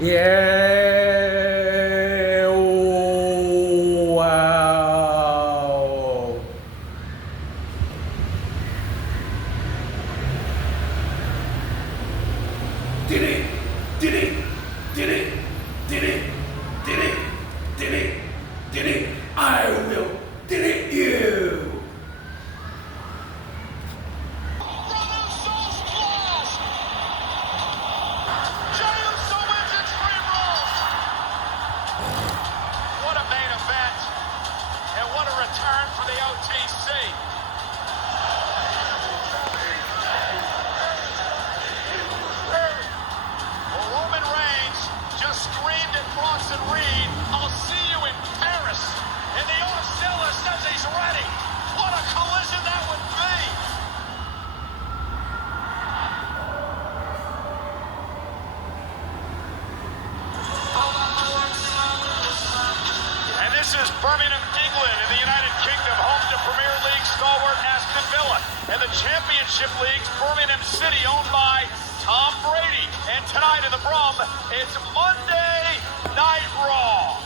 Yeah, wow. Did it, did it, did it, did it, did it, did it, did it. I will did it you. What a main event, and what a return for the OTC. Well, Roman Reigns just screamed at Bronson Reed, "I'll see you in Paris." And the Orcilla says he's ready. What a collision that would be. And this is Birmingham, England, in the United Kingdom, home to Premier League stalwart Aston Villa, and the Championship League's Birmingham City, owned by Tom Brady. And tonight in the Brum, it's Monday Night Raw,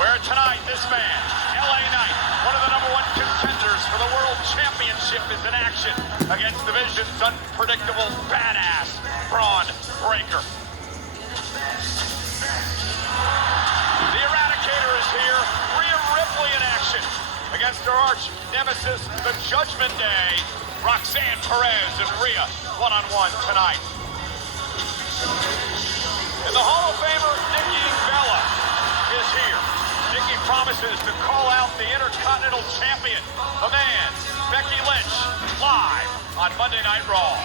where tonight this man, LA Knight, one of the #1 contenders for the World Championship, is in action against Division's unpredictable badass, Braun Breaker. The Eradicator is here, Rhea Ripley in action against her arch nemesis, the Judgment Day, Roxanne Perez and Rhea, one-on-one tonight. And the Hall of Famer, Nikki Bella, is here. Nikki promises to call out the Intercontinental Champion, the man, Becky Lynch, live on Monday Night Raw.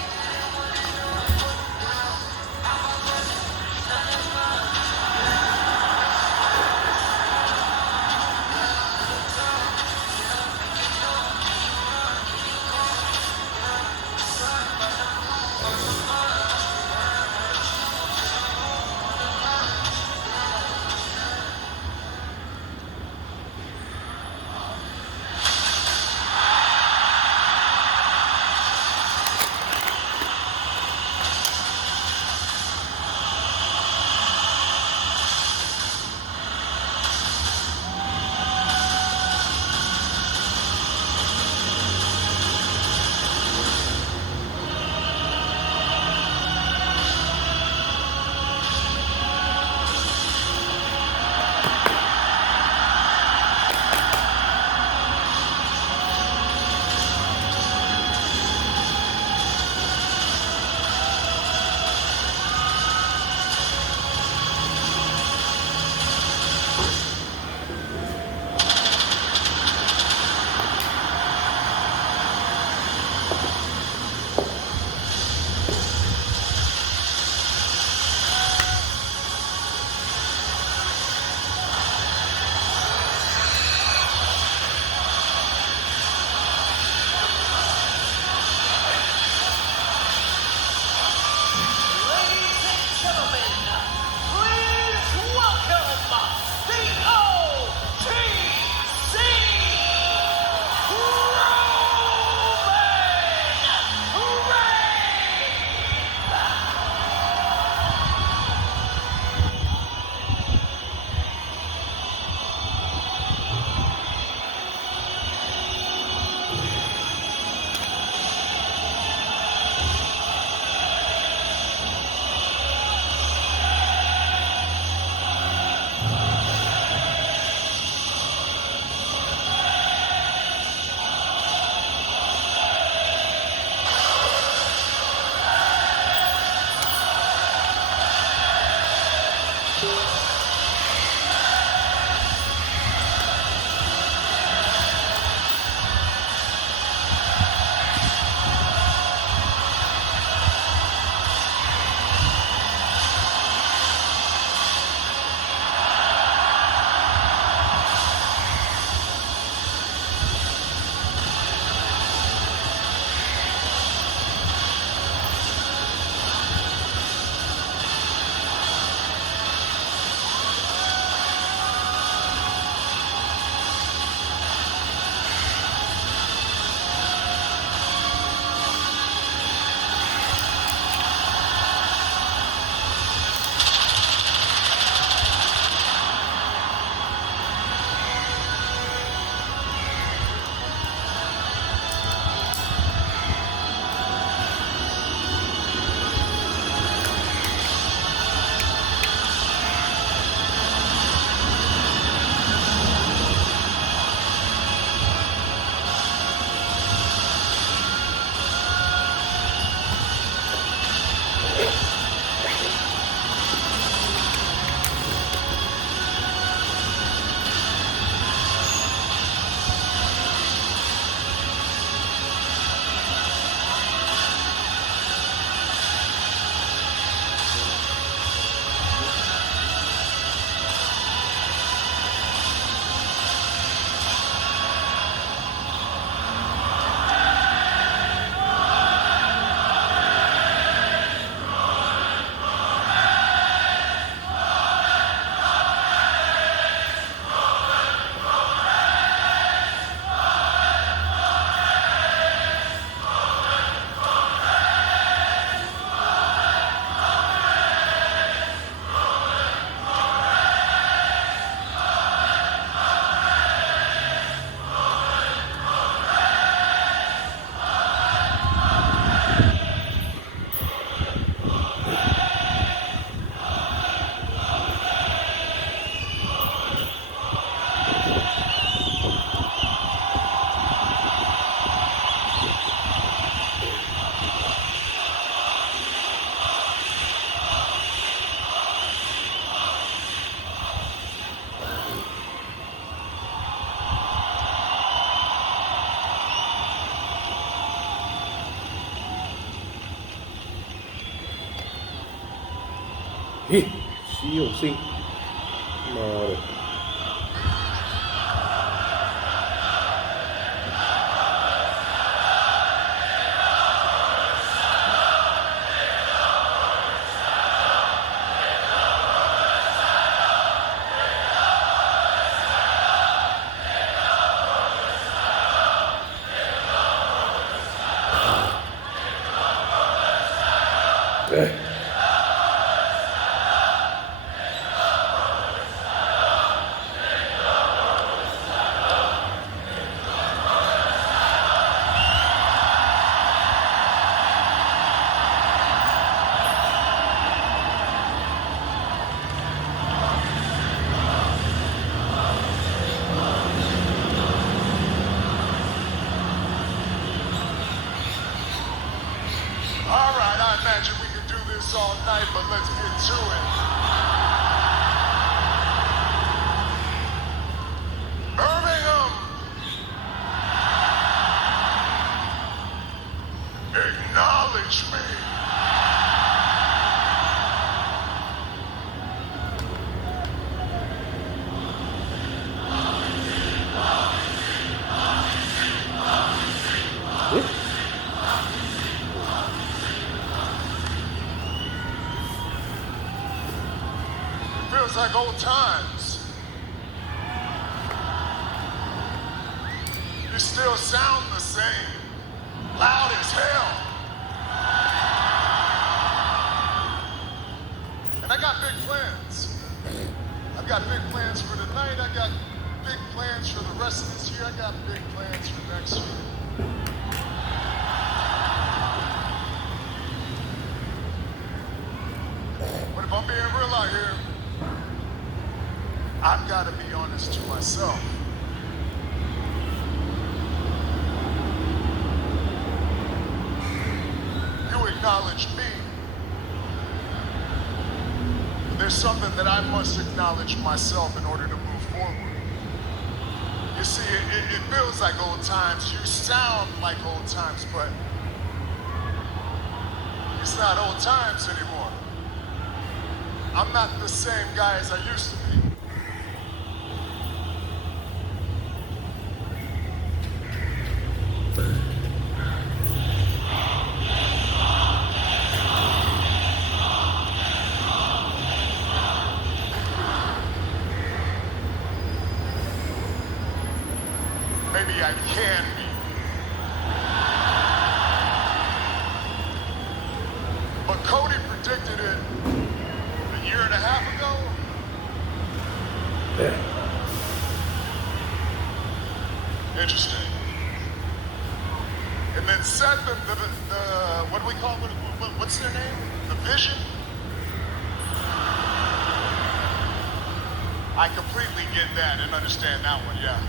嘿，稀有性，妈的！哎。All right, I imagine we could do this all night, but let's get to it. Birmingham! Acknowledge me. Feels like old times. You still sound the same. Loud as hell. And I got big plans. I've got big plans for tonight. I got big plans for the rest of this year. I got big plans for next year. But if I'm being real out here, I've got to be honest to myself. You acknowledge me. But there's something that I must acknowledge myself in order to move forward. You see, it feels like old times. You sound like old times, but it's not old times anymore. I'm not the same guy as I used to be. Maybe I can be. But Cody predicted it a year and a half ago. Yeah. Interesting. And then Seth, the what do we call it? What's their name? The Vision? I completely get that and understand that one, yeah.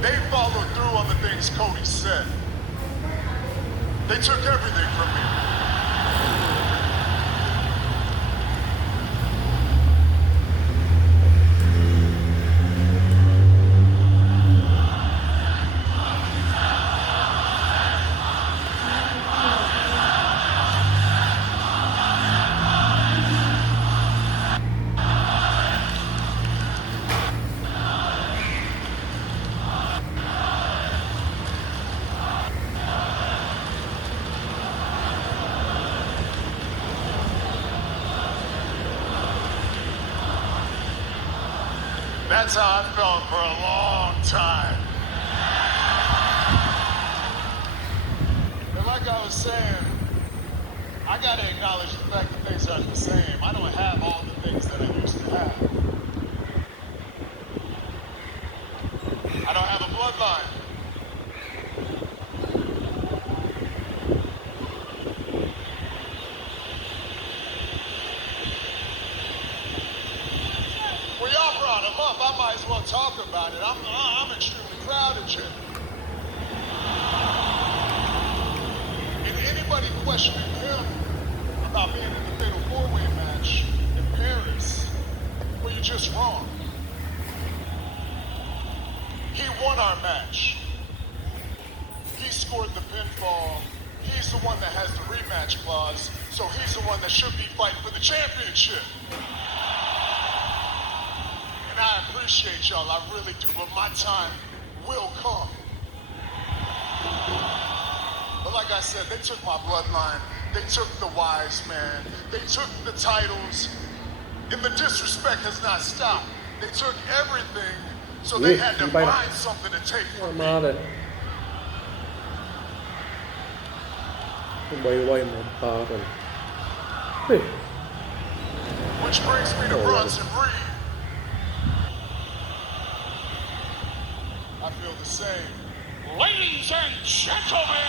They followed through on the things Cody said. They took everything from me. That's how I felt for a long time. But like I was saying, I gotta acknowledge the fact that things aren't the same. I don't have all the things that I used to have. I don't have a bloodline. Well, y'all brought him up. I might as well talk about it. I'm extremely proud of you. And anybody questioning him about being in the fatal four-way match in Paris, well, you're just wrong. He won our match. He scored the pinfall. He's the one that has the rematch clause, so he's the one that should be fighting for the championship. And I appreciate y'all, I really do, but my time will come. But like I said, they took my bloodline, they took the wise man, they took the titles, and the disrespect has not stopped. They took everything, so they had to find something to take from me. Quay một pha rồi. Which brings me to Bronson Reed. I feel the same. Ladies and gentlemen,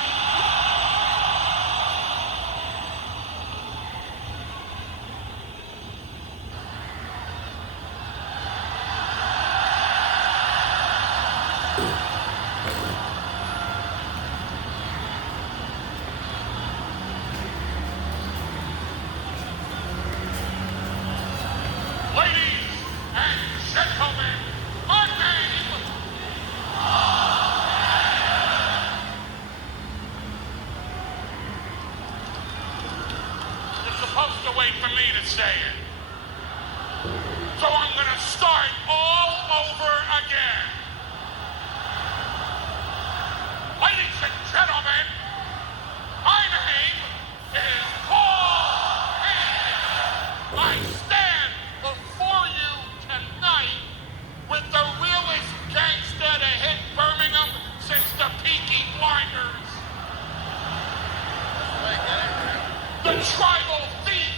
my name you're supposed to wait for me to say it. So I'm gonna start all over again. Ladies and gentlemen, my name is Paul Heyman. I stand before you tonight with the realest gangster to hit Birmingham since the Peaky Blinders. The tribal thief,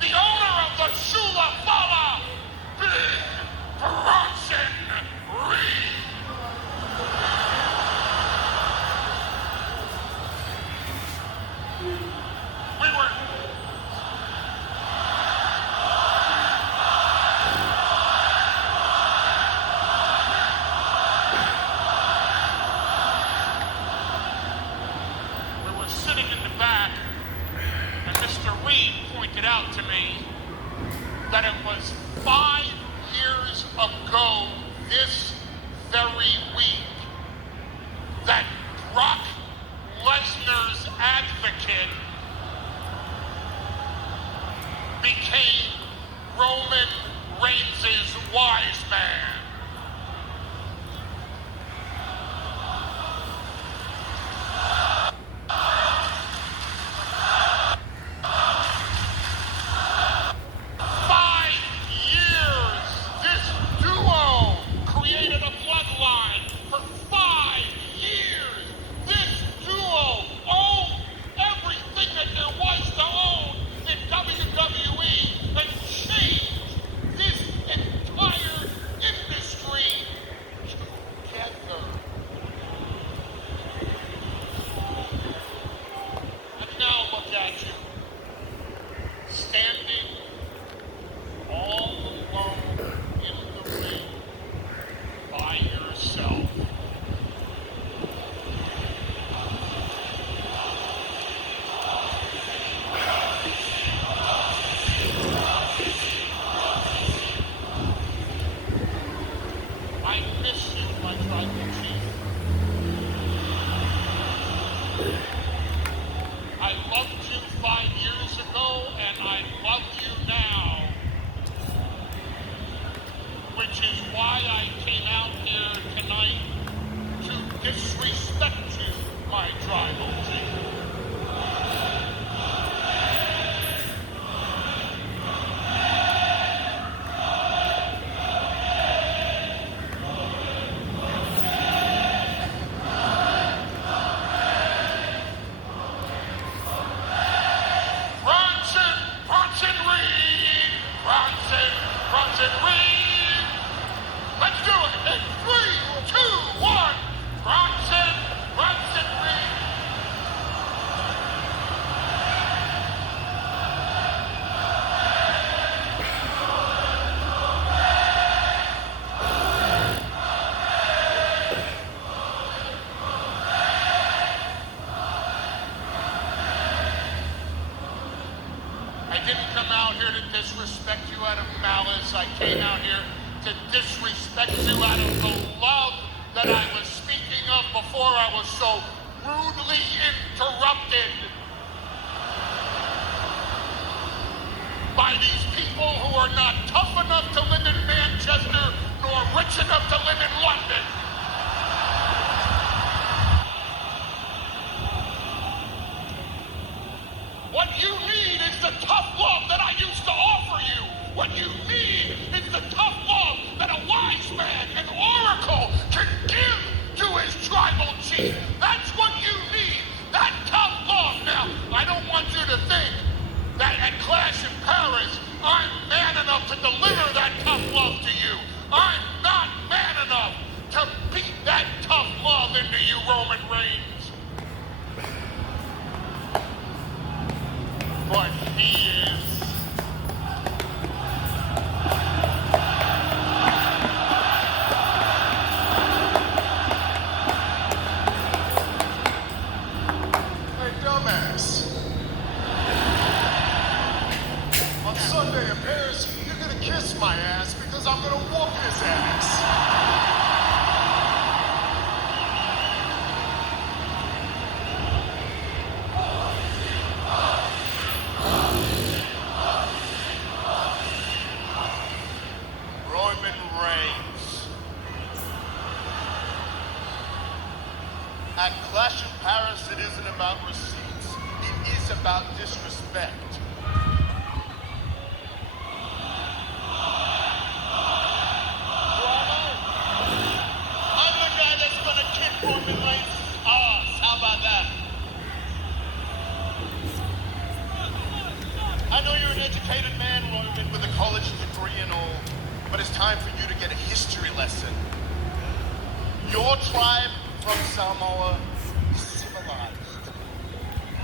the owner of the Shula Fala, Big Bronson Reed. We were sitting in the back, and Mr. Reed pointed out to me that it was 5 years ago this very week that Brock Lesnar's advocate became Roman Reigns' wise man. Disrespect you out of malice. I came out here to disrespect you out of the love that I was speaking of before I was so rudely interrupted That's what you need. That tough love. Now, I don't want you to think that at Clash in Paris, I'm man enough to deliver that tough love to you. I'm not man enough to beat that tough love into you, Roman Reigns. But he is. Hey, dumbass. On Sunday in Paris, you're gonna kiss my ass because I'm gonna whoop his ass. Roman Reigns. At Clash in Paris, it isn't about receipts. It is about disrespect. I'm the guy that's gonna kick Roman Reigns' ass. How about that? I know you're an educated man, Roman, with a college degree and all, but it's time for you to get a history lesson. Your tribe from Samoa is civilized.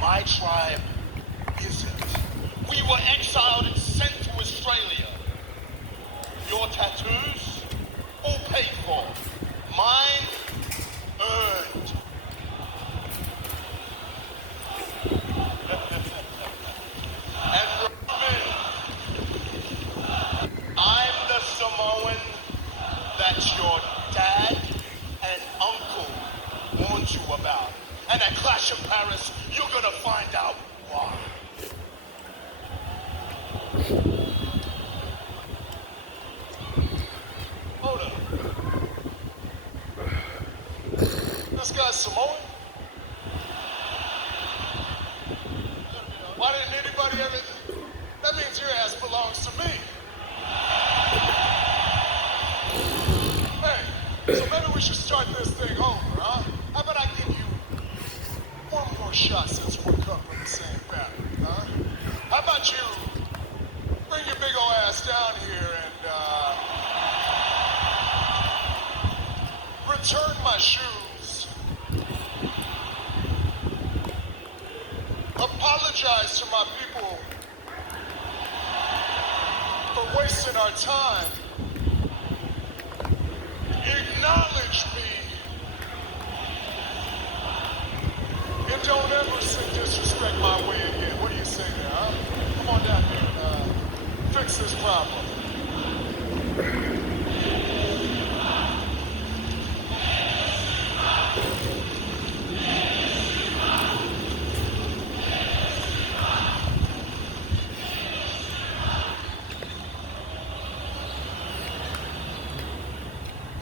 My tribe isn't. We were exiled and sent to Australia. Your tattoos, all paid for. Mine, earned. And Roman, I'm the Samoan that your dad and uncle warned you about. And at Clash of Paris, you're gonna find out why. Hold up. This guy's Samoan? Why didn't anybody ever... That means your ass belongs to me. Hey, so maybe we should start this thing over, huh? How about I give you one more shot since we're cut from the same family, huh? How about you bring your big ol' ass down here and, return my shoes. Apologize to my people for wasting our time. Acknowledge me. And don't ever disrespect my way again. What do you say there, huh? Come on down here and fix this problem.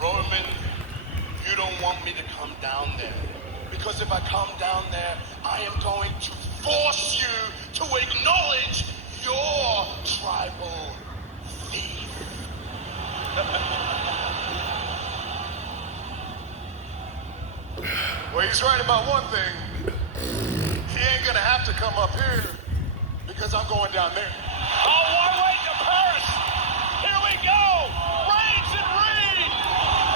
Roman, you don't want me to come down there. Because if I come down there, I am going to force you to acknowledge your tribal thief. Well, he's right about one thing. He ain't gonna have to come up here because I'm going down there. Oh, why wait to Paris? Here we go! Reigns and Reed!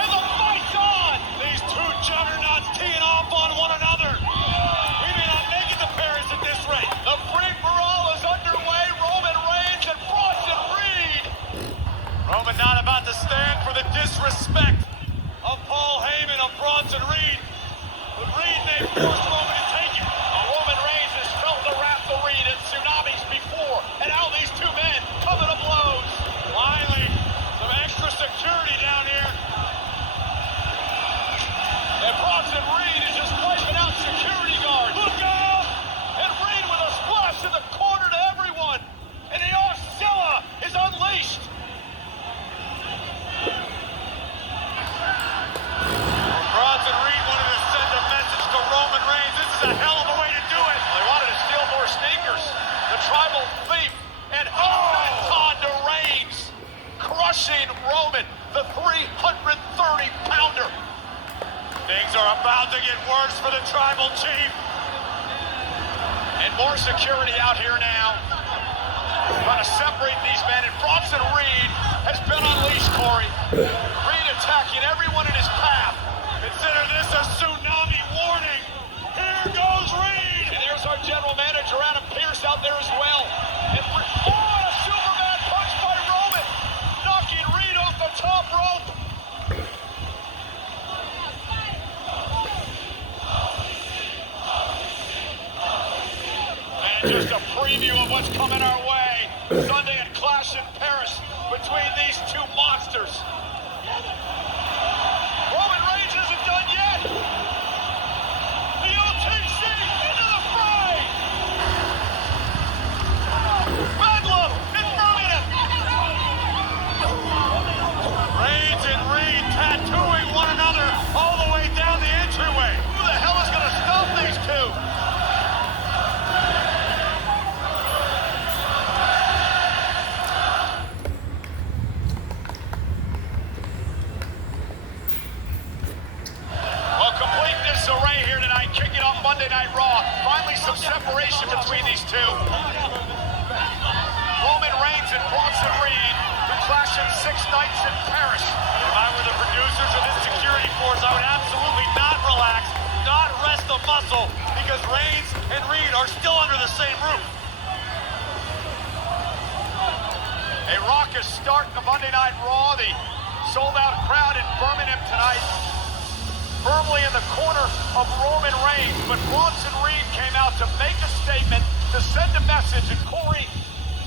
And the fight's on! These two juggernauts teeing off on one another. We may not make it to Paris at this rate. The free-for-all is underway. Roman Reigns and Bronson Reed. Roman not about to stand for the disrespect of Paul Heyman of Bronson Reed. But Reed may force Roman to take it. Roman Reigns has felt the wrath of Reed and tsunamis before, and now these two men coming to blows. Finally, some extra security down here. And Bronson Reed is just wiping out security guards. Look out! And Reed with a splash in the corner to everyone. And the Arcilla is unleashed. Bronson Reed wanted to send a message to Roman Reigns charge for the tribal chief. And more security out here now. Trying to separate these men. And Bronson Reed has been unleashed, Corey. Reed attacking everyone in his path. Consider this a tsunami warning. Here goes Reed. And there's our general manager, Adam Pearce, out there as well. And a Superman punch by Roman, knocking Reed off the top rope. And just a preview of what's coming our way. Sunday at Clash in Paris between these two monsters. Roman Reigns isn't done yet. The OTC into the fray. Bedlam in Birmingham. Reigns and Reed tattooing one another all the way down the entryway. Who the hell is going to stop these two? Array here tonight, kicking off Monday Night Raw. Finally some separation between these two. Roman Reigns and Bronson Reed, who clashed in 6 nights in Paris. If I were the producers of this security force, I would absolutely not relax, not rest a muscle, because Reigns and Reed are still under the same roof. A raucous start to Monday Night Raw. The sold-out crowd in Birmingham tonight, firmly in the corner of Roman Reigns, but Bronson Reed came out to make a statement, to send a message, and Corey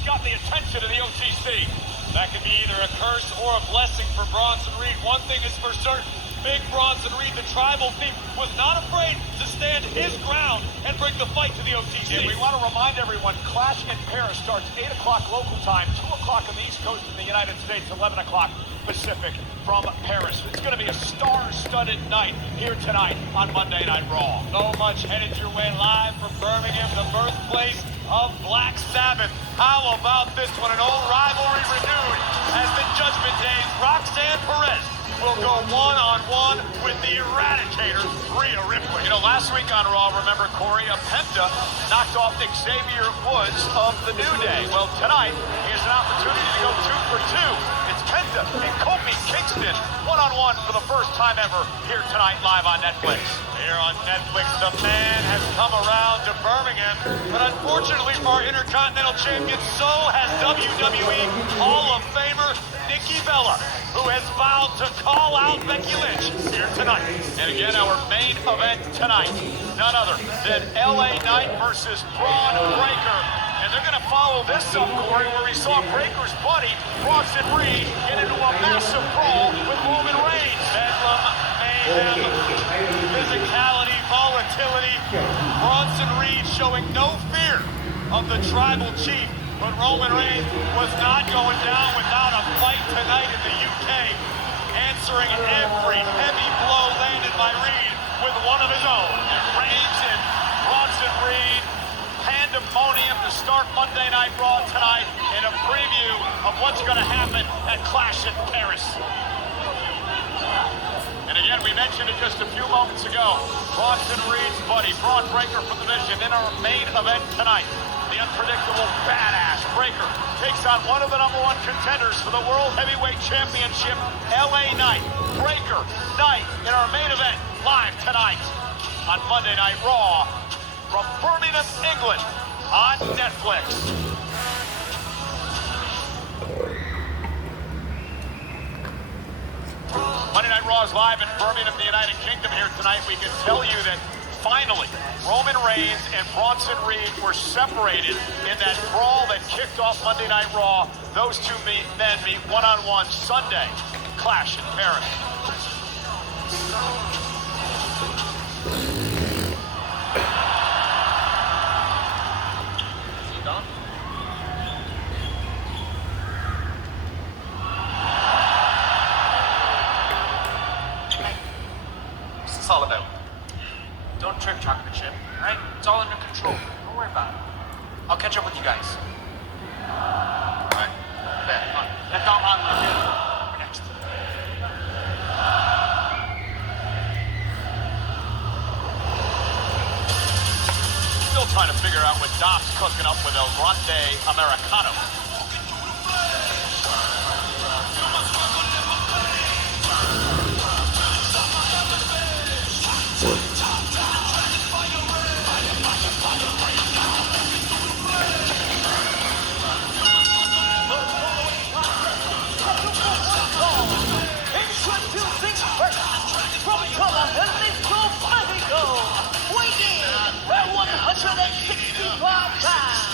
got the attention of the OTC. That could be either a curse or a blessing for Bronson Reed. One thing is for certain, Big Bronson Reed, the tribal thief, was not afraid to stand his ground and bring the fight to the OTC. And we want to remind everyone, Clash in Paris starts 8 o'clock local time, 2 o'clock on the East Coast in the United States, 11 o'clock Pacific from Paris. It's going to be a star-studded night here tonight on Monday Night Raw. So much headed your way live from Birmingham, the birthplace of Black Sabbath. How about this one? An old rivalry renewed as the Judgment Day's Roxanne Perez will go one-on-one with the Eradicator, Rhea Ripley. You know, last week on Raw, remember, Corey, Penta knocked off Xavier Woods of the New Day. Well, tonight, he has an opportunity to go 2 for 2. It's Penta and Kofi Kingston, one-on-one for the first time ever here tonight live on Netflix. Here on Netflix, the man has come around to Birmingham, but unfortunately for our Intercontinental Champion, so has WWE Hall of Famer Nikki Bella, who has vowed to call out Becky Lynch here tonight. And again, our main event tonight, none other than LA Knight versus Braun Breaker. And they're going to follow this up, Corey, where we saw Breaker's buddy, Bronson Reed, get into a massive brawl with Roman Reigns. Bedlam, mayhem, physicality, volatility. Bronson Reed showing no fear of the tribal chief, but Roman Reigns was not going down without a fight tonight in the UK, answering every heavy blow landed by Reed with one of his own. And Reigns and Bronson Reed, pandemonium to start Monday Night Raw tonight, in a preview of what's going to happen at Clash in Paris. And again, we mentioned it just a few moments ago, Bronson Reed's buddy, Braun Breaker from the Vision, in our main event tonight. The unpredictable badass Breaker takes on one of the #1 contenders for the World Heavyweight Championship, LA Knight. Breaker, Knight, in our main event, live tonight on Monday Night Raw from Birmingham, England, on Netflix. Monday Night Raw is live in Birmingham, the United Kingdom here tonight. We can tell you that finally, Roman Reigns and Bronson Reed were separated in that brawl that kicked off Monday Night Raw. Those two men meet one-on-one Sunday, Clash in Paris. What's this all about? Don't trip, chocolate chip, all right? It's all under control. Don't worry about it. I'll catch up with you guys. All right. Bet. Let's go on. We're next. trying to figure out what Doc's cooking up with El Grande Americano. Introducing first, from Jalisco, Mexico, weighing at 165 pounds,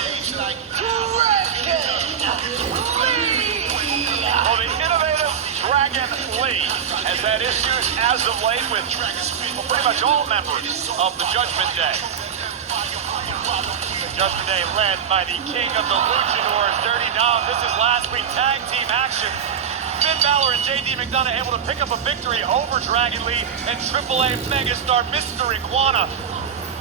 Well, the innovative Dragon Lee has had issues as of late with pretty much all members of the Judgment Day. The Judgment Day led by the king of the luchadors, Dirty Dom. This is last week tag team action. Finn Balor and JD McDonough able to pick up a victory over Dragon Lee and AAA megastar Mr. Iguana.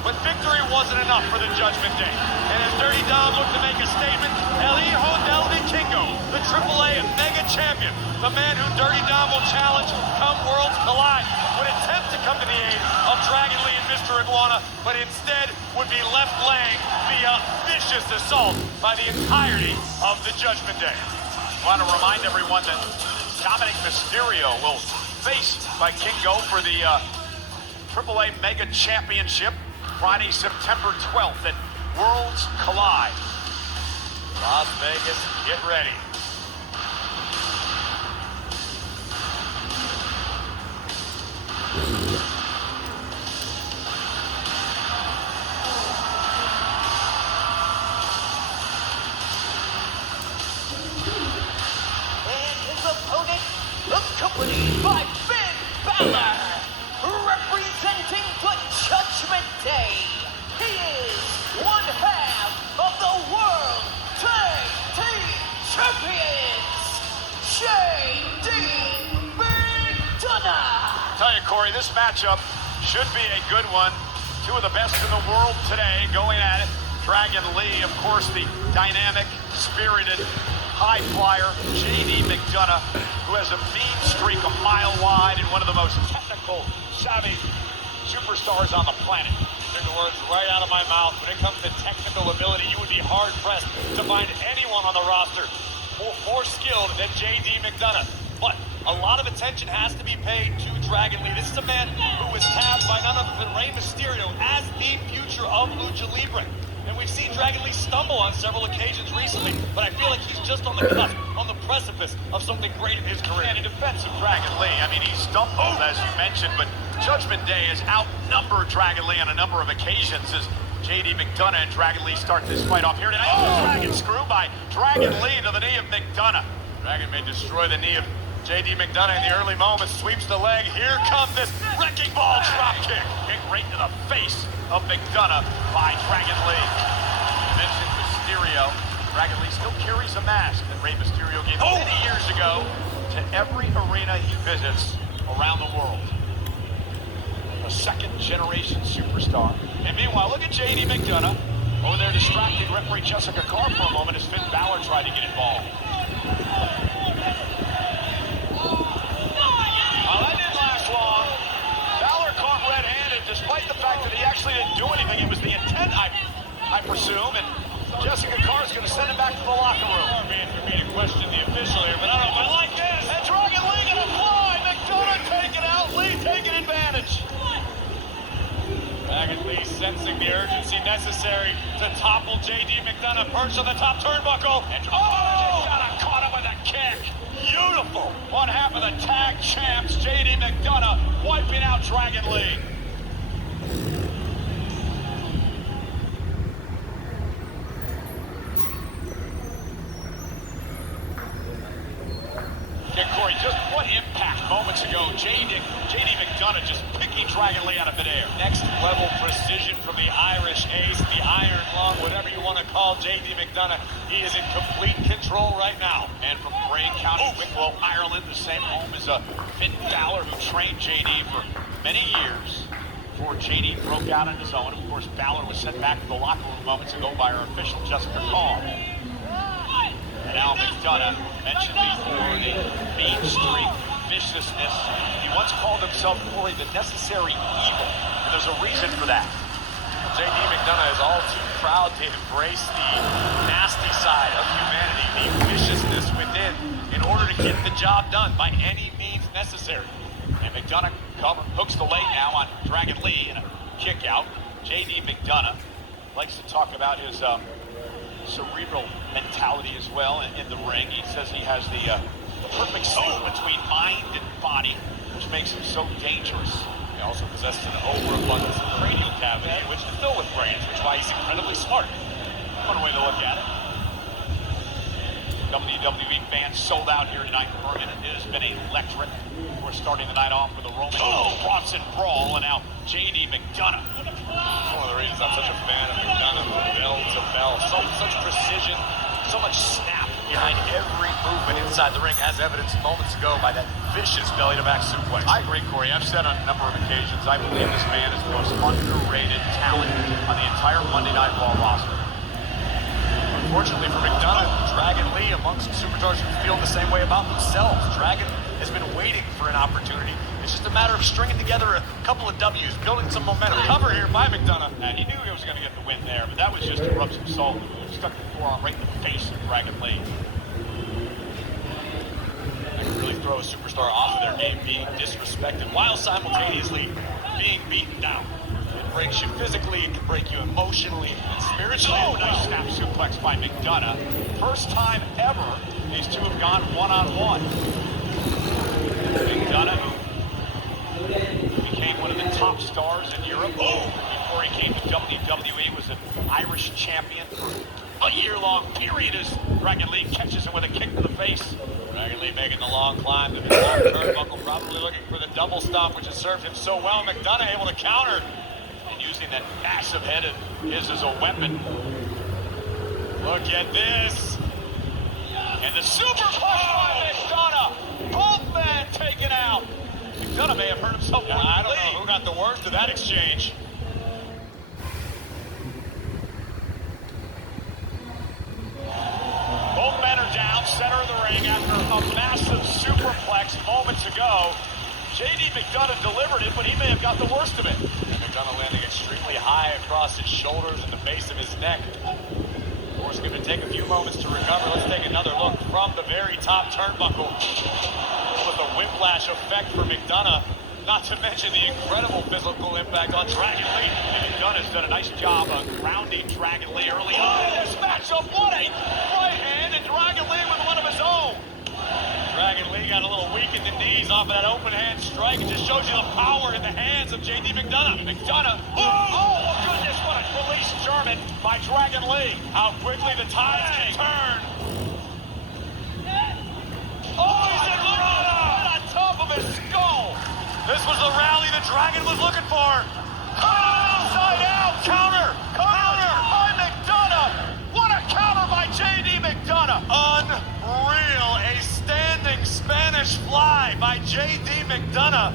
But victory wasn't enough for the Judgment Day. And as Dirty Dom looked to make a statement, El Hijo del Vikingo, the AAA mega champion, the man who Dirty Dom will challenge come Worlds Collide, would attempt to come to the aid of Dragon Lee and Mr. Iguana, but instead would be left laying via vicious assault by the entirety of the Judgment Day. I want to remind everyone that Dominic Mysterio will face by Kingo for the AAA Mega Championship Friday, September 12th at Worlds Collide. Las Vegas, get ready. Accompanied by Finn Balor, representing the Judgment Day. He is one half of the World Tag Team Champions, JD McDonough. Tell you, Corey, this matchup should be a good one. Two of the best in the world today going at it. Dragon Lee, of course, the dynamic, spirited, high flyer, JD McDonough, who has a mean streak a mile wide and one of the most technical, savvy superstars on the planet. Took the words right out of my mouth. When it comes to technical ability, you would be hard-pressed to find anyone on the roster more skilled than JD McDonough. But a lot of attention has to be paid to Dragon Lee. This is a man who was tabbed by none other than Rey Mysterio as the future of Lucha Libre. And we've seen Dragon Lee stumble on several occasions recently, but I feel like he's just on the cusp, on the precipice of something great in his career. And in defense of Dragon Lee, I mean, he stumbled, as you mentioned, but Judgment Day has outnumbered Dragon Lee on a number of occasions as JD McDonough and Dragon Lee start this fight off here tonight. Oh, Dragon screw by Dragon Lee to the knee of McDonough. Dragon may destroy the knee of JD McDonough in the early moments, sweeps the leg. Here comes this wrecking ball drop kick. Kick right to the face of McDonough by Dragon Lee. You mentioned Mysterio. Dragon Lee still carries a mask that Rey Mysterio gave many years ago to every arena he visits around the world. A second-generation superstar. And meanwhile, look at JD McDonough over there distracting referee Jessica Carr for a moment as Finn Balor tried to get involved. Despite the fact that he actually didn't do anything, it was the intent, I presume, and Jessica Carr's going to send him back to the locker room. For me to question the official here, but I don't know if I like this. And Dragon Lee going to fly. McDonough taking out, Lee taking advantage. Dragon Lee sensing the urgency necessary to topple JD McDonough, perched on the top turnbuckle. And caught him with a kick. Beautiful. One half of the tag champs, JD McDonough, wiping out Dragon Lee. Yeah, Corey, just what impact moments ago. JD McDonough just picking Dragon Lee out of midair. Next level precision from the Irish ace, the Iron Lung, whatever you want to call JD McDonough. He is in complete control right now. And from Bray County, Wicklow, Ireland, the same home as Finn Balor, who trained JD for many years before JD broke out on his own. Of course, Balor was sent back to the locker room moments ago by our official Jessica Carr. And now McDonough, mentioned before, the mean streak, viciousness. He once called himself, Corey, the necessary evil. And there's a reason for that. JD McDonough is all too proud to embrace the nasty side of humanity, the viciousness within, in order to get the job done by any means necessary. And McDonough hooks the leg now on Dragon Lee in a kick out. JD McDonough likes to talk about his cerebral mentality as well in the ring. He says he has the perfect sync between mind and body, which makes him so dangerous. He also possesses an overabundance of cranial cavity, which is filled with brains, which is why he's incredibly smart. One way to look at it. WWE fans sold out here tonight in Birmingham. It has been electric. We're starting the night off with a Roman Bronson brawl, and now JD McDonough. One of the reasons I'm such a fan of McDonough, bell to bell. Such precision, so much snap behind every movement inside the ring, as evidenced moments ago by that vicious belly-to-back suplex. I agree, Corey. I've said on a number of occasions, I believe this man is the most underrated talent on the entire Monday Night Raw roster. Unfortunately for McDonough, Dragon Lee amongst superstars who feel the same way about themselves. Dragon has been waiting for an opportunity. It's just a matter of stringing together a couple of W's, building some momentum. Cover here by McDonough. And he knew he was going to get the win there, but that was just to rub some salt. He stuck the forearm right in the face of Dragon Lee. That can really throw a superstar off of their game, being disrespected while simultaneously being beaten down. It breaks you physically, it can break you emotionally and spiritually. Oh, nice snap suplex by McDonough. First time ever these two have gone one-on-one. McDonough, who became one of the top stars in Europe before he came to WWE, was an Irish champion for a year-long period as Dragon Lee catches him with a kick to the face. Dragon Lee making the long climb to the long turnbuckle, probably looking for the double stomp, which has served him so well. McDonough able to counter and using that massive head of his as a weapon. Look at this. And the super push by McDonough. Both men taken out. McDonough may have hurt himself. I don't know who got the worst of that exchange. Both men are down, center of the ring after a massive superplex moments ago. JD McDonough delivered it, but he may have got the worst of it. And McDonough landing extremely high across his shoulders and the base of his neck. Of course, it's going to take a few moments to recover. Let's take another look from the very top turnbuckle. With the whiplash effect for McDonough, not to mention the incredible physical impact on Dragon Lee. And McDonough's done a nice job of grounding Dragon Lee early on in this matchup. What a right hand, and Dragon Lee with one of his own. Dragon Lee got a little weak in the knees off of that open hand strike. It just shows you the power in the hands of JD McDonough. McDonough, oh goodness, what a release German by Dragon Lee. How quickly the tides can turn. Oh, he's in front right on top of his skull. This was the rally the Dragon was looking for. Outside out, counter by McDonough. What a counter by JD McDonough. Unreal, a standing Spanish fly by JD McDonough.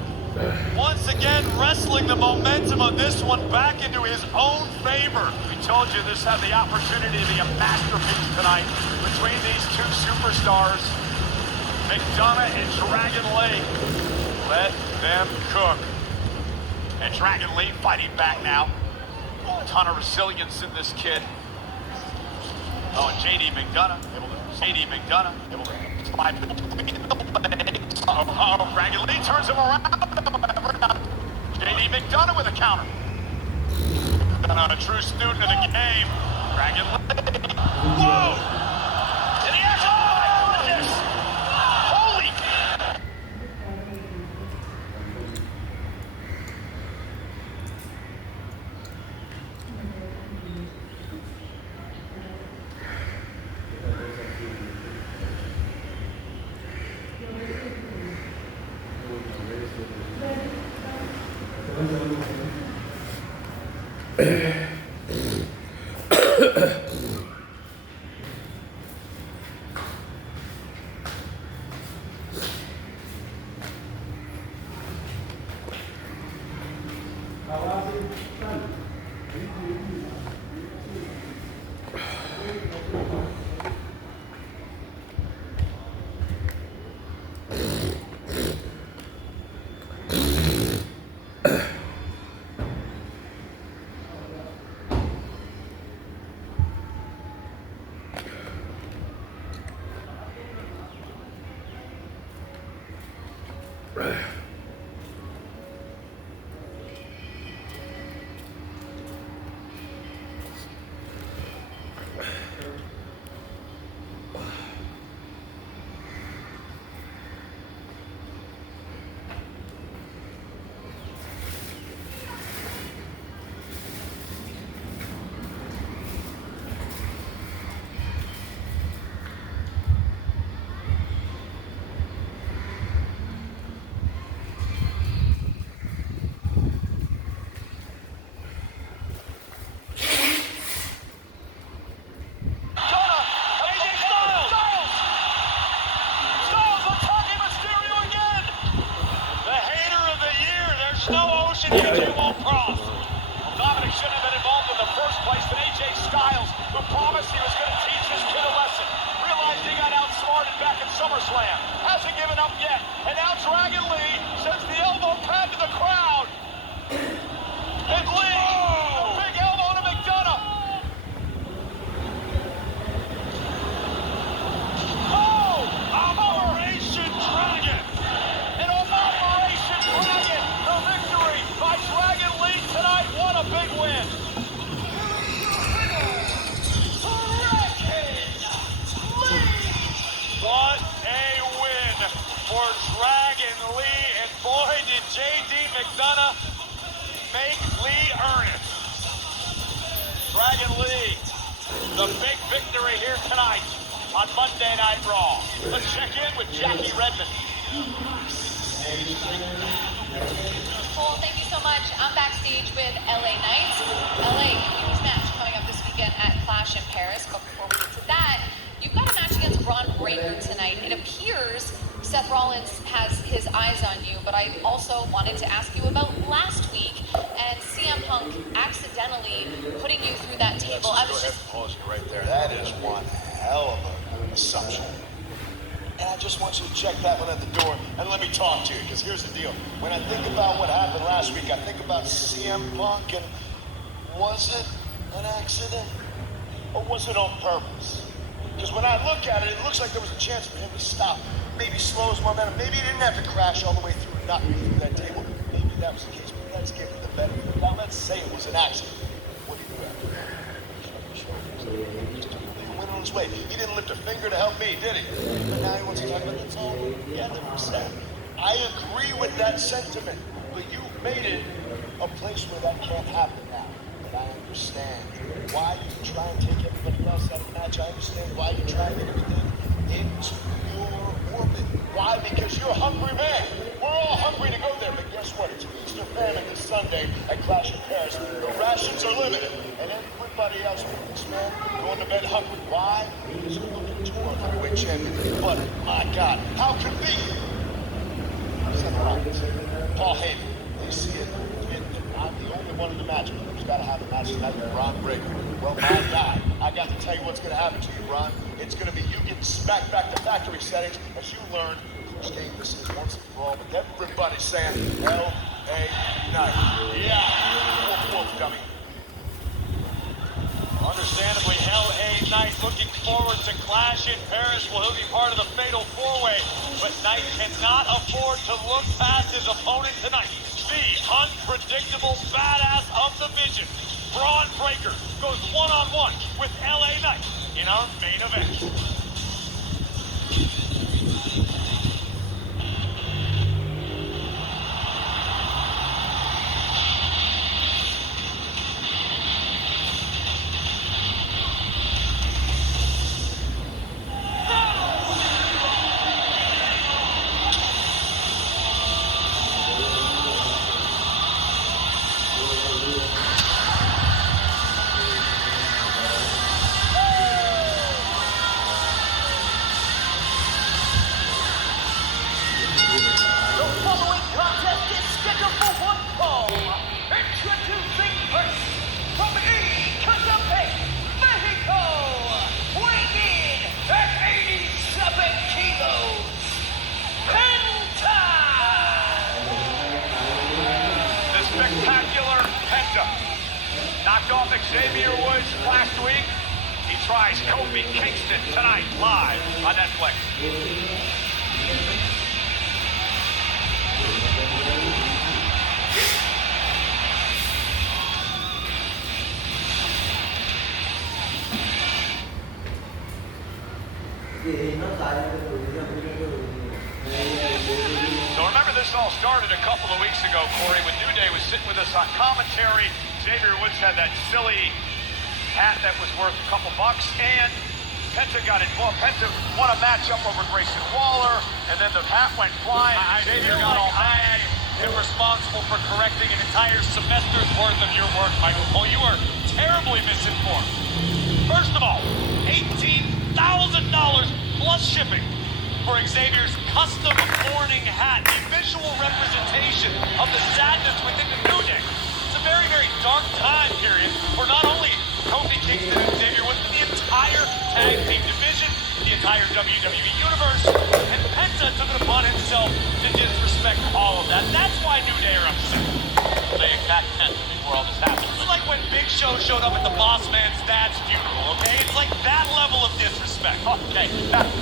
Once again, wrestling the momentum of this one back into his own favor. We told you this had the opportunity to be a masterpiece tonight between these two superstars, McDonough and Dragon Lee. Let them cook. And Dragon Lee fighting back now. A ton of resilience in this kid. Oh, and JD McDonough able to slide between the legs. Oh, Dragon Lee turns him around. JD McDonough with a counter. A true student of the game. Dragon Lee. Whoa! And he has, oh my goodness! Holy! AJ won't cross. Well, Dominic shouldn't have been involved in the first place, but AJ Styles, who promised he was going to teach his kid a lesson, realized he got outsmarted back at SummerSlam. Hasn't given up yet. And now Dragon Lee sends the elbow pad to the crowd. And Lee, the big elbow to McDonough. Oh, Operation Dragon. And Operation Dragon, the victory by Dragon Lee tonight. What a big win. What a win for Dragon Lee. And boy, did J.D. McDonough make Lee earn it. Dragon Lee, the big victory here tonight on Monday Night Raw. Let's check in with Jackie Redmond. Well, thank you so much. I'm backstage with LA Knight. LA, huge match coming up this weekend at Clash in Paris. But before we get to that, you've got a match against Braun Breaker tonight. It appears Seth Rollins has his eyes on you, but I also wanted to ask you about last week and CM Punk accidentally putting you through that table. Let's go ahead and pause you right there. That is one hell of an assumption. And I just want you to check that one at the door and let me talk to you, because here's the deal. When I think about what happened last week, I think about CM Punk, and was it an accident or was it on purpose? Because when I look at it, it looks like there was a chance for him to stop, maybe slow his momentum. Maybe he didn't have to crash all the way through and knock me through that table. Maybe that was the case, but let's give him the benefit. Now let's say it was an accident. What do you do after that? He went on his way. He didn't lift a finger to help me, did he? But now he wants to talk about the all together for Seth. I agree with that sentiment, but you've made it a place where that can't happen now. And I understand why you try and take everybody else out of the match. I understand why you try and get everything into your orbit. Why? Because you're a hungry man. We're all hungry to go there, but guess what? It's Easter famine this Sunday at Clash in Paris. The rations are limited, and everybody else with this man going to bed hungry. Why? Because you're looking to our heavyweight champion. But my God, how convenient. Seth Rollins, Paul Heyman, they see it. I'm the only one in the match who's got to have a match tonight with Braun Breaker. Well, my God, I got to tell you what's going to happen to you, Braun. It's going to be you getting smacked back to factory settings as you learn. First game, this is once and for all, with everybody saying L.A. Knight. Yeah, woof, woof, dummy. Understandably, L.A. Knight looking forward to Clash in Paris. Will he be part of the Fatal 4-Way? But Knight cannot afford to look past his opponent tonight. The unpredictable badass of the division, Braun Breaker, goes one-on-one with L.A. Knight in our main event. Knocked off Xavier Woods last week. He tries Kofi Kingston tonight, live on Netflix. So remember, this all started a couple of weeks ago, Corey, when New Day was sitting with us on commentary. Xavier Woods had that silly hat that was worth a couple bucks, and Penta got involved. Penta won a matchup over Grayson Waller, and then the hat went flying. Xavier got all mad. You're responsible for correcting an entire semester's worth of your work, Michael Cole. You are terribly misinformed. First of all, $18,000 plus shipping for Xavier's custom mourning hat, the visual representation of the sadness within the New Day. It's a very, very dark time period for not only Kofi Kingston and Xavier Woods, but the entire tag team division, the entire WWE Universe, and Penta took it upon himself to disrespect all of that. That's why New Day are upset. They attacked Penta before all this happened. It's like when Big Show showed up at the Boss Man's dad's funeral, okay? It's like that level of disrespect. Okay,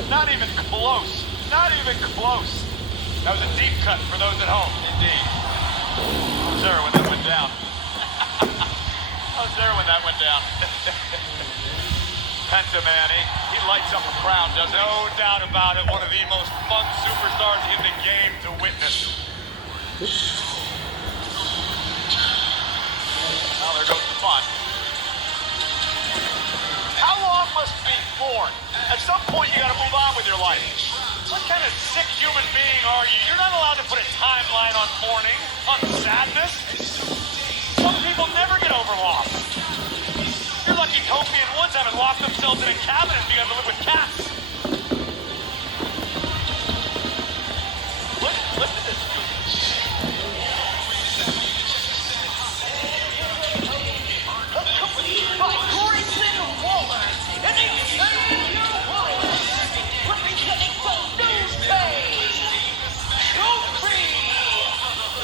not even close. Not even close. That was a deep cut for those at home. Indeed. I was there when that went down. I was there when that went down. Penta, man, he lights up a crowd, doesn't he? No doubt about it. One of the most fun superstars in the game to witness. Well, there goes the fun. How long must be born? At some point, you got to move on with your life. What kind of sick human being are you? You're not allowed to put a timeline on mourning, on sadness. Some people never get over loss. You're lucky Kofi and Woods haven't locked themselves in a cabin and begun to live with cats. Listen to this. By Grayson Waller and Xavier Woods, representing the New Day, Kofi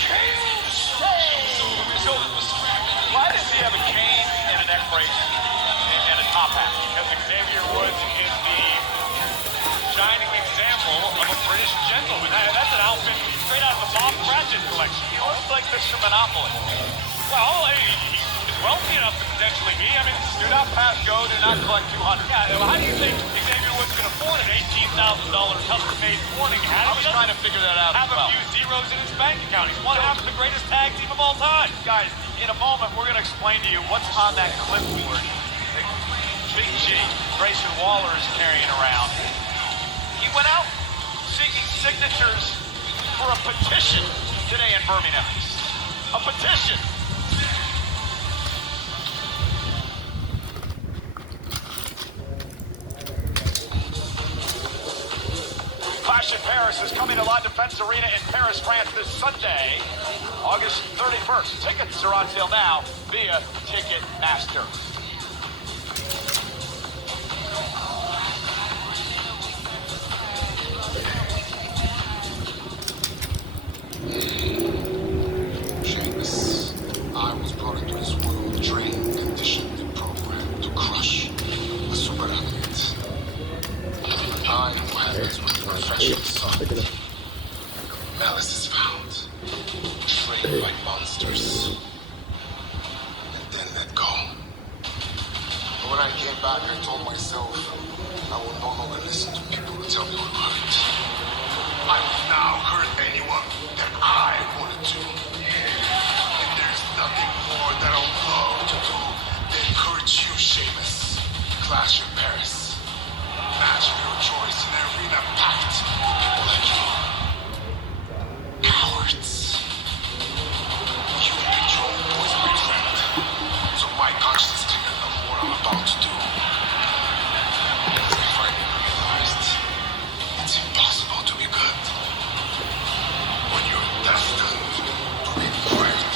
Kingston. So, why does he have a chain and a neck brace and a top hat? Because Xavier Woods is the shining example of a British gentleman. That's an outfit straight out of the Bob Cratchit collection. He looks like Mr. Monopoly. Well, he's wealthy enough to potentially be. I mean, Do not pass go, do not collect 200. yeah, how do you think Xavier Woods can afford an $18,000 custom-made mourning hat? I was trying to figure that out Have as well. a few zeros in his bank account. He's one half of the greatest tag team of all time. Guys, in a moment, we're going to explain to you what's on that clipboard that Big G, Grayson Waller, is carrying around. He went out seeking signatures for a petition today in Birmingham. A petition. Clash in Paris is coming to La Défense Arena in Paris, France this Sunday, August 31st. Tickets are on sale now via Ticketmaster. Sheamus, I was brought into this world, trained, conditioned, and programmed to crush a super athlete. I know what happens when the professional son. Malice is found, trained by monsters, and then let go. But when I came back, I told myself I will no longer listen to people who tell me what hurt. I will now hurt anyone that I wanted to. And there's nothing more that I'll love to do than hurt you, Sheamus. Clash in Paris. Match of your choice in an arena packed with people like you. Cowards. You picked your own poison, my friend. So my conscience is clear of what I'm about to do. Because I finally realized it's impossible to be good when you're destined to be great.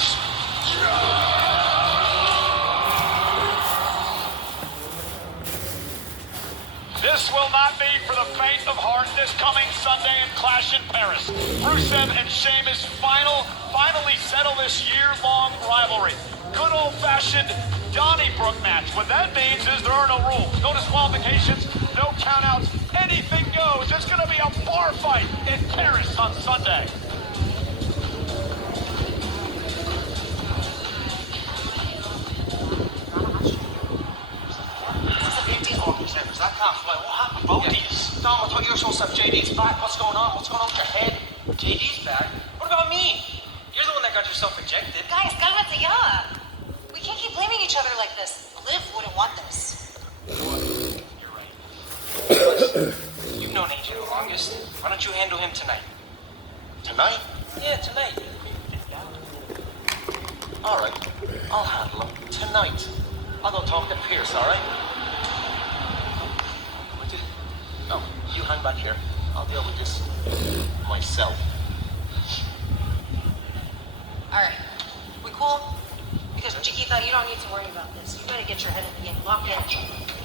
This will not be for the faint of heart this coming Sunday in Clash in Paris. Rusev and Sheamus finally settle this year-long rivalry. Good old-fashioned Donnybrook match. What that means is there are no rules, no disqualifications, no countouts. Anything goes. It's going to be a bar fight in Paris on Sunday. I can't play. What happened? Both these. Dom, I thought you were supposed to have JD's back. What's going on? What's going on with your head? JD's back? What about me? You're the one that got yourself ejected. Guys, cálmate ya. We can't keep blaming each other like this. Liv wouldn't want this. You're right. You've known AJ the longest. Why don't you handle him tonight? Tonight? Yeah, tonight. All right. I'll handle him. Tonight. I'll go talk to Pierce, all right? Would you? No, you hang back here. I'll deal with this myself. Alright, we cool? Because Chiquita, you don't need to worry about this. You gotta get your head in the game. Lock in.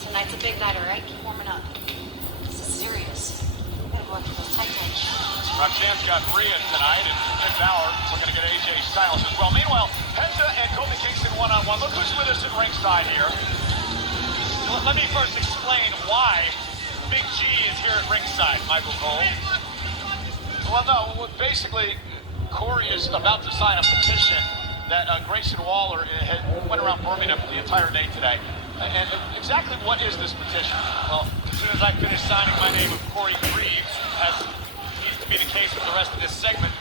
Tonight's a big night, alright? Keep warming up. This is serious. We gotta go after those tight legs. Roxanne's got Rhea tonight, and Finn Balor looking to get AJ Styles as well. Meanwhile, Penta and Kofi Kingston one-on-one. Look who's with us at ringside here. Let me first explain why Big G is here at ringside, Michael Cole. Well, no, basically, Corey is about to sign a petition that Grayson Waller had went around Birmingham the entire day today. And exactly what is this petition? Well, as soon as I finish signing my name of Corey Greaves, as needs to be the case with the rest of this segment,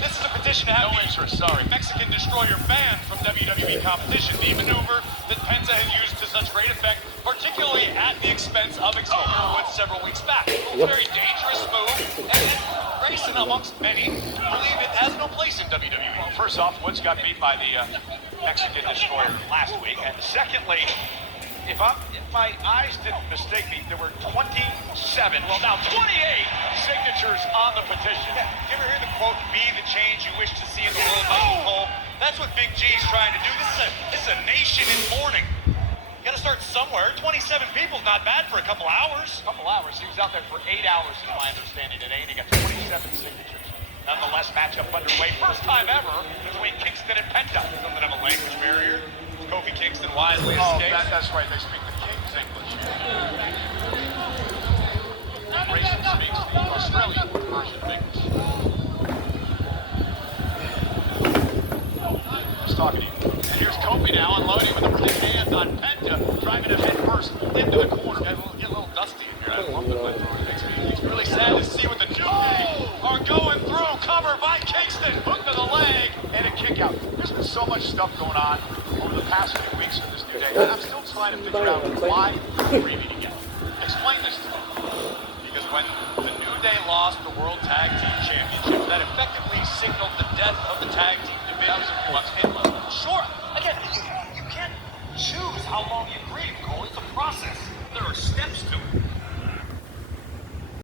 this is a petition to have no interest, sorry. Mexican Destroyer banned from WWE competition, the maneuver that Penta had used to such great effect, particularly at the expense of Xavier Woods several weeks back. A very dangerous move, and Grayson, amongst many, believe it has no place in WWE. Well, first off, Woods got beat by the Mexican Destroyer last week, and secondly, if my eyes didn't mistake me, there were 27, well now 28 signatures on the petition. You ever hear the quote, "Be the change you wish to see in the world," Michael Cole? That's what Big G's trying to do. This is a nation in mourning. You gotta start somewhere. 27 people's not bad for a couple hours. Couple hours? He was out there for 8 hours, is my understanding today, and he got 27 signatures. Nonetheless, matchup underway. First time ever between Kingston and Penta. Something of a language barrier. Kofi Kingston wisely escaped. That's right. They speak the King's English. Grayson speaks the Australian version of English. Just talking to you. And here's Kofi now unloading with the right hand on Penta, driving him head first into the corner. Get a little dusty in here. I love it. It's really sad to see what the New Day are going through. Cover by Kingston. Hook to the leg and a kick out. There's been so much stuff going on over the past few weeks with this New Day. I'm still trying to figure out why we're grieving again. Explain this to me. Because when the New Day lost the World Tag Team Championship, that effectively signaled the death of the tag team division. Sure. Again, you can't choose how long you grieve, Cole. It's a process. There are steps to it.